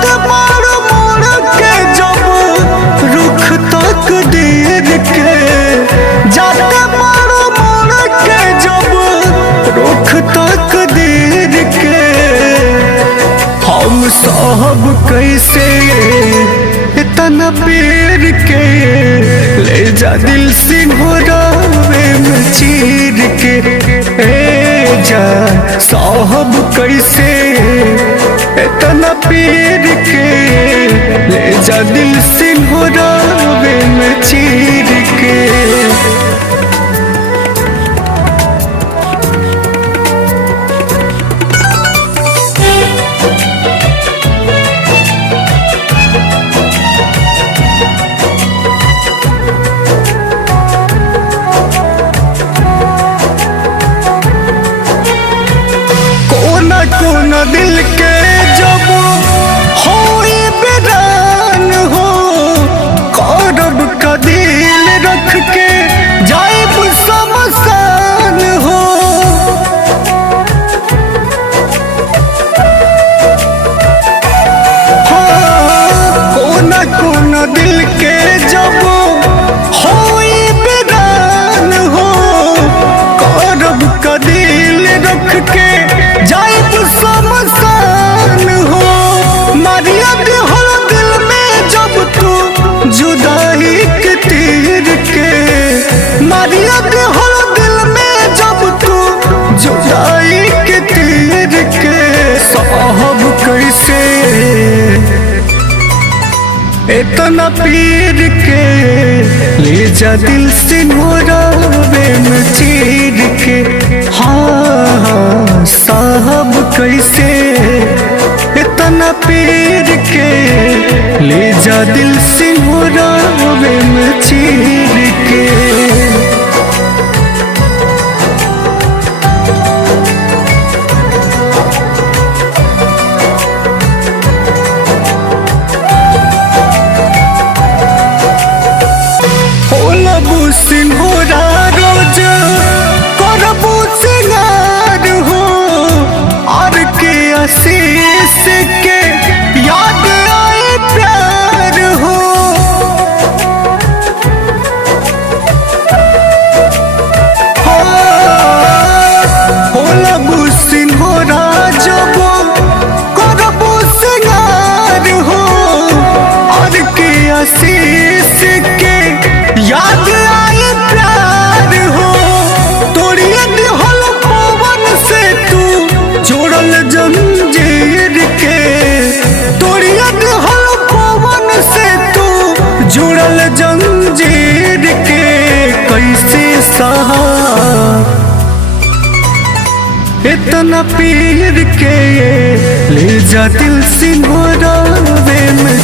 जाते मारो मोड़ के जब रुख तक देर के, जाते मारो मोड़ के जब रुख तक देर के। हम सब कैसे इतना पेड़ के ले जा दिल सिंघोरावे में चीर के। ए जा साहब कैसे इतना पेड़ के ले जा दिल सिंघोरावे में चीर के। कोना दिल के जब होई बेरान हो, करब का दिल रख के जाइब शमशान हो। हाँ, कोना कोना दिल के जब होई बेरान हो, करब का दिल रख के जाइब शमशान हो। मारिया हर दिल में जब तू जुदाई के तीर के, मारिया हर दिल में जब तू जुदाई के तीर के। साहब कैसे इतना पीर के ले जा दिल सिंघोरावे में चीर के। हाँ साहब कैसे इतना पीर के ले जा दिल सिंघोरावे में चीर के। सिंघोरा रोज करबू सिंगार हो, और के आशीष के याद आए प्यार हो। होलबू सिंघोरा जब करबू सिंगार हो, और के आशीष के याद आए प्यार हो। तोड़िए दिहल पवन से तू जोड़ल जंजीर के, तोड़िए दिहल पवन से तू जोड़ल जंजीर के। कैसे सहा इतना पीर के ले जा दिल सिंघोरावे में